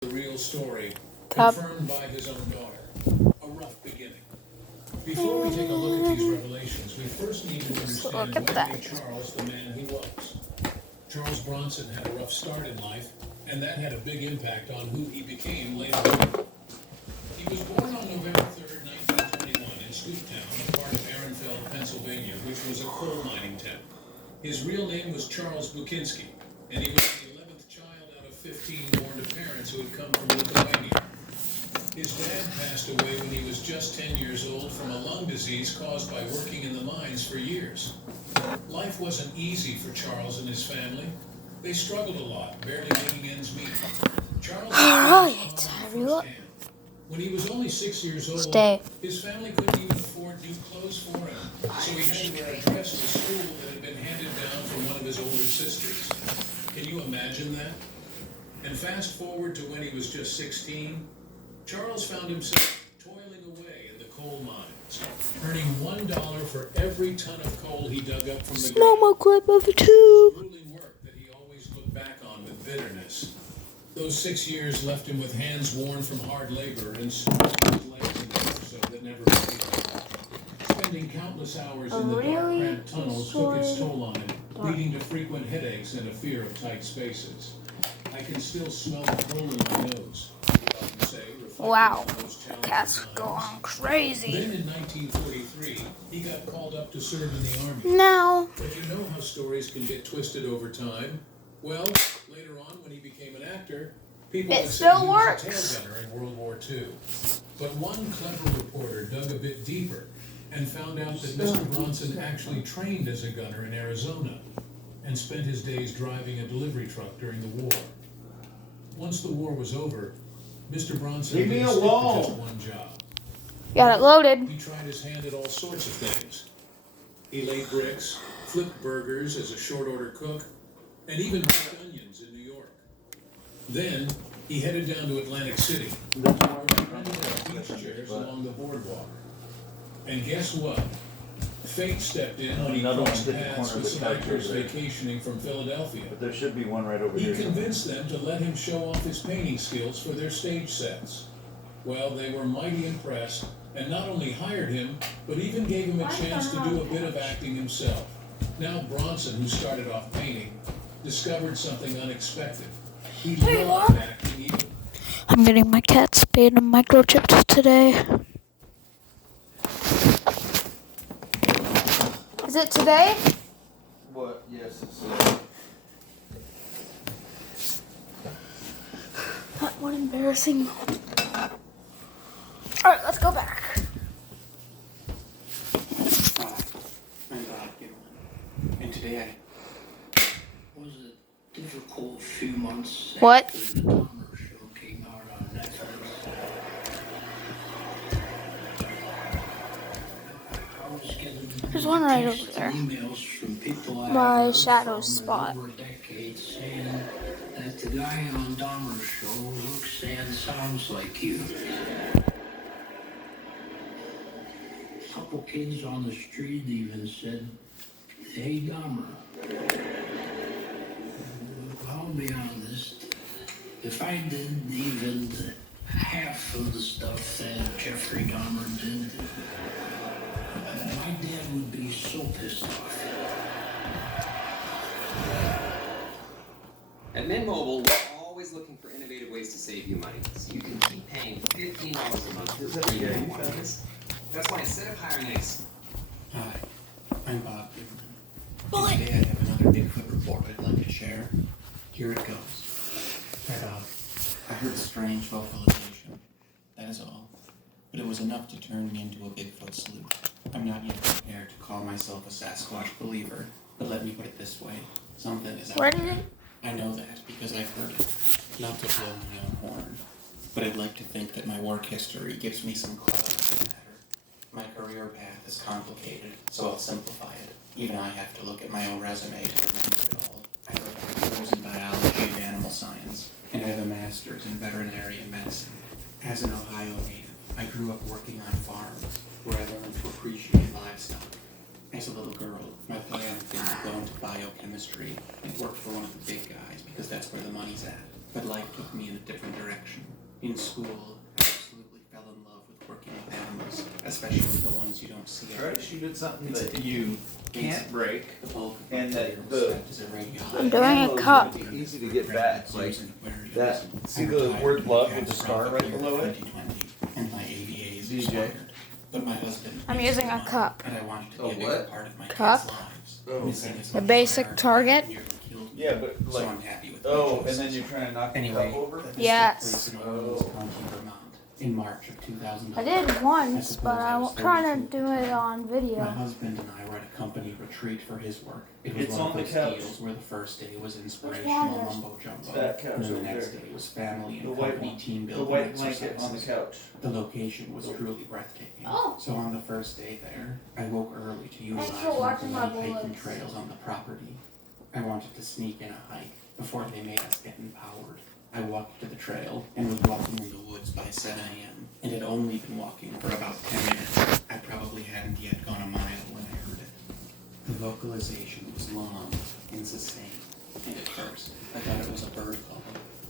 The real story, Top. confirmed by his own daughter. A rough beginning. Before we take a look at these revelations, we first need to understand Look at what that. made Charles the man he was. Charles Bronson had a rough start in life, and that had a big impact on who he became later on. He was born on November 3rd, 1921 in Scooptown, a part of Ehrenfeld, Pennsylvania, which was a coal mining town. His real name was Charles Bukinski, and he was the 11th child out of 15 born to parents who had come from Lithuania. His dad passed away when he was just 10 years old from a lung disease caused by working in the mines for years. Life wasn't easy for Charles and his family. They struggled a lot, barely making ends meet. Charles Alright, everyone. when he was only 6 years old, Stay. his family couldn't even afford new clothes for him, so he had to wear a dress to school that had been handed down from one of his older sisters. Can you imagine that? And fast forward to when he was just 16, Charles found himself toiling away in the coal mines, earning $1 for every ton of coal he dug up from the ground. Normal clip of a tube. Grueling work that he always looked back on with bitterness. Those 6 years left him with hands worn from hard labor and sores on his legs and torso that never faded. Spending countless hours in the dark, cramped tunnels took its toll on him, leading to frequent headaches and a fear of tight spaces. I can still smell the coal in my nose. Wow, cat's going crazy. Then in 1943, he got called up to serve in the Army. Now, But you know how stories can get twisted over time. Well, later on when he became an actor, people It would say still he was a works. tail gunner in World War II. But one clever reporter dug a bit deeper and found out that Mr. Bronson actually trained as a gunner in Arizona and spent his days driving a delivery truck during the war. Once the war was over, Mr. Bronson Leave me didn't stick to alone. just one job. got it loaded. He tried his hand at all sorts of things. He laid bricks, flipped burgers as a short order cook, and even baked onions in New York. Then he headed down to Atlantic City, where he rented out beach chairs along the boardwalk. And guess what? Fate stepped in when he Another crossed one hit the paths corner of with the some couch hikers over there. vacationing from Philadelphia. But there should be one right over He here. convinced them to let him show off his painting skills for their stage sets. Well, they were mighty impressed, and not only hired him, but even gave him a chance to do a bit of acting himself. Now Bronson, who started off painting, discovered something unexpected. He loved acting even. I'm getting my cat spayed and microchipped today. Is it today? What? Yes, it's What embarrassing. Alright, let's go back. I'm Bob Gillen. And today was a difficult few months What? after the Dahmer show came out on Netflix. I was getting There's one right texts over there. and emails from people I My hadn't heard shadow from spot. in over a decade saying that the guy on Dahmer's show looks and sounds like you. A couple kids on the street even said, "Hey, Dahmer." I'll be honest, if I did even half of the stuff that Jeffrey Dahmer did, my dad would be so pissed off. At Mint Mobile, we're always looking for innovative ways to save you money, so you can keep paying $15 a month for free you don't want to miss. That's why instead of hiring us, Hi, I'm Bob Goodman. And today I have another Bigfoot report I'd like to share. Here it goes. Hi Bob, I heard a strange vocalization. That is all. But it was enough to turn me into a Bigfoot sleuth. I'm not yet prepared to call myself a Sasquatch believer, but let me put it this way. Something is out Where there. did it? I know that because I've heard it. Not to blow my own horn, but I'd like to think that my work history gives me some clout for the matter. My career path is complicated, so I'll simplify it. Even I have to look at my own resume to remember it all. I have a bachelor's in biology and animal science, and I have a master's in veterinary medicine. As an Ohio native, I grew up working on farms, where I learned to appreciate livestock. As a little girl, my plan had been to go into biochemistry and work for one of the big guys because that's where the money's at. but life took me in a different direction. In school, I absolutely fell in love with working with animals, especially the ones you don't see Try every to day. shoot at something It's that a- you can't break. The bulk of And my that career the- was spent as a radiologist. I'm doing a Handles cup. would be easy to get back, like Aquariums. that. See I the retired word from love with the star catastrophic right below year it? 2020, and my AVAs DJ. expired. But my husband. I'm makes using good a money, cup. And I wanted to A be a bigger what? part of my Cup? kids' lives. Oh, Missing okay. as The much basic as I Target? nearly killed me. Yeah, but So like, I'm happy with my oh, and choices. then you're trying to knock the Anyway, cup over? this Yes. took place in Orleans County, Vermont, in March of 2000. I did once, but I'm trying to do it on My video. husband and I were at a company retreat for his work. It was It's one on of the those couch. deals where the first day was one inspirational is- mumbo jumbo, That couch and then the over next there. day was family and The white company one. team The building white blanket exercises. on the couch. The location was truly breathtaking. Oh. So on the first day there, I woke early to utilize for watching one of my the many hiking bullets. trails on the property. I wanted to sneak in a hike before they made us get empowered. I walked to the trail and was walking in the woods by 7 a.m. and had only been walking for about 10 minutes. I probably hadn't yet gone a mile when I heard it. The vocalization was long and sustained, and at first I thought it was a bird call,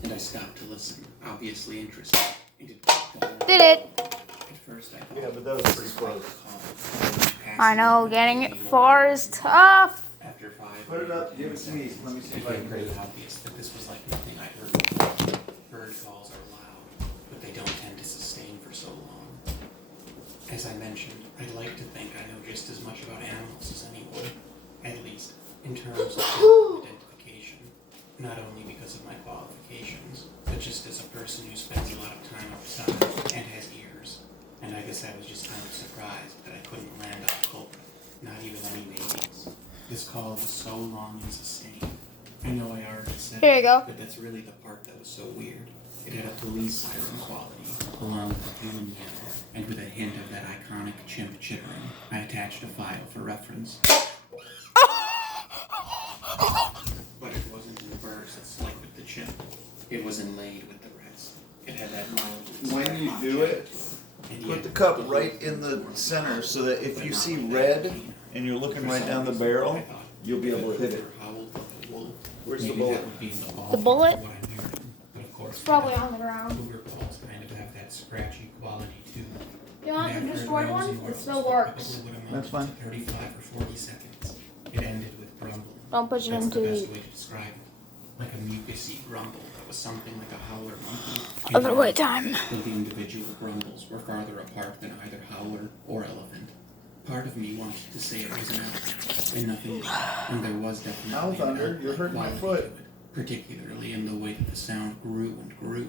and I stopped to listen, obviously interested. And it kept going. Did it? At first I thought Yeah, but that was it pretty a spike close. call. I know, getting it far is tough. After 5 Put it up, give it to me. Let me see if I can became get pretty it. obvious that this was like nothing I'd heard before. Bird calls are loud, but they don't tend to sustain for so long. As I mentioned, I'd like to think I know just as much about animals as anyone, at least in terms of animal identification. Not only because of my qualifications, but just as a person who spends a lot of time outside and has ears. And I guess I was just kind of surprised that I couldn't land on a culprit, not even any maybes. This call was so long and sustained. I know I already said Here you go. but that's really the part that was so weird. It had a police siren quality, along with a human yell, and with a hint of that iconic chimp chittering. I attached a file for reference. But it wasn't in verse that's like with the chimp. It was inlaid with the rest. It had that mild. When you do it, and put yet the cup whole right in the thing center was so that if but you not see like red that clean. and you're looking For right some down the reason, barrel, I thought you'll be able to hit it. Cooper howled like a wolf. Where's the Maybe bullet? that would be in the ball The bullet? of what I'm hearing. But of course, It's probably on the ground. Cougar calls kind of have that scratchy quality too. You want And the after destroyed a one? nosy It whirl, still which works. typically would amount That's fine. to 35 or 40 seconds. It ended with grumbling. Don't push it That's into the best the way to describe it. Like a mucusy grumble that was something like a howler monkey. other way time. Though the individual grumbles were farther apart than either howler or elephant. Part of me wanted to say it was an elk, and nothing more, and there was definitely Ow, an Thunder, elk-like you're hurting my quality foot. to it, particularly in the way that the sound grew and grew.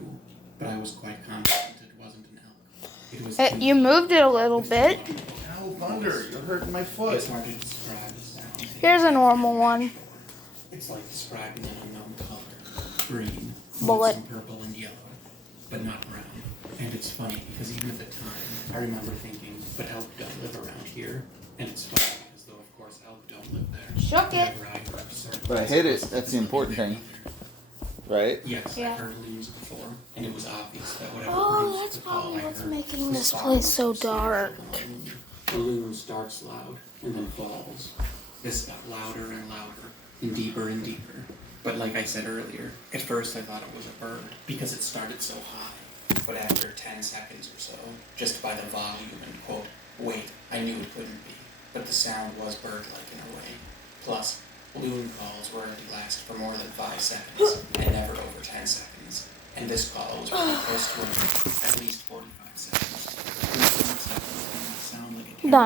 But I was quite confident it wasn't an elk. It was You moved it a little bit. Ow, Thunder, you're hurting my It's foot. hard to describe the sound. Here's a normal one. It's like describing an unknown color. Green, with Bullet. some purple and yellow, but not brown. And it's funny because even at the time, I remember thinking, but elk don't live around here. And it's funny because though of course elk don't live there. Shook it. whenever I heard certain But I hit it, that's the important thing. Right? Yes, Yeah. I heard loons before, and it was obvious that whatever Oh, produced that's the call probably I what's heard making was this far place more so substantial dark. than a loon. The loon starts loud and then falls. This got louder and louder and deeper, but like I said earlier, at first I thought it was a bird because it started so high. But after 10 seconds or so, just by the volume and quote, weight, I knew it couldn't be. But the sound was bird-like in a way. Plus, loon calls rarely last for more than 5 seconds, and never over 10 seconds. And this call was pretty close to at least 45 seconds.